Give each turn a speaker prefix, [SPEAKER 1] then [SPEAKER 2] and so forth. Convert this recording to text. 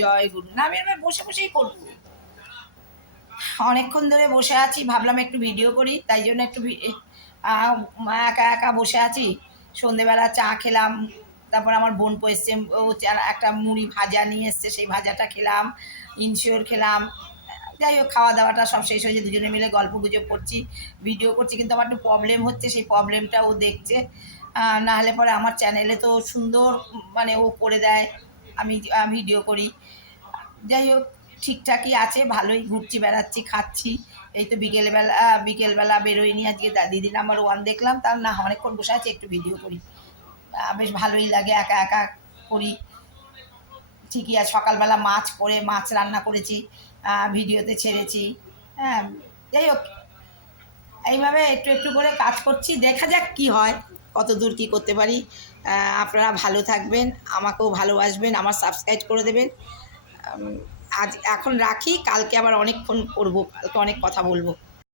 [SPEAKER 1] জয় গুরু। না, আমি বসে বসেই করব। অনেকক্ষণ ধরে বসে আছি, ভাবলাম একটু ভিডিও করি, তাই জন্য একটু একা একা বসে আছি। সন্ধেবেলা চা খেলাম, তারপর আমার বোন এসছে, ও একটা মুড়ি ভাজা নিয়ে এসছে, সেই ভাজাটা খেলাম, ইনশিওর খেলাম। যাই হোক খাওয়া দাওয়াটা সব শেষ হয়েছে, দুজনে মিলে গল্প গুজব করছি ভিডিও করছি, কিন্তু আমার একটু প্রবলেম হচ্ছে, সেই প্রবলেমটা ও দেখছে। না হলে পরে আমার চ্যানেলে তো সুন্দর মানে ও করে দেয়। আমি ভিডিও করি। যাই হোক ঠিকঠাকই আছে, ভালোই, ঘুরছি, বেড়াচ্ছি, খাচ্ছি। এই তো বিকেলবেলা বিকেলবেলা বেরোয়নি আজকে দিদি নাম্বার ওয়ান দেখলাম, তার না অনেকক্ষণ বসে আছে, একটু ভিডিও করি। বেশ ভালোই লাগে, একা একা করি। ঠিকই আছে, সকালবেলা মাছ করে, মাছ রান্না করেছি ভিডিওতে ছেড়েছি। হ্যাঁ যাই হোক এইভাবে একটু একটু করে কাজ করছি, দেখা যাক কি হয়। কত দূর কী করতে পারি আপনারা ভালো থাকবেন, আমাকেও ভালোবাসবেন, আমার সাবস্ক্রাইব করে দেবেন। আজ এখন রাখি, কালকে আবার অনেকক্ষণ করব, কালকে অনেক কথা বলব।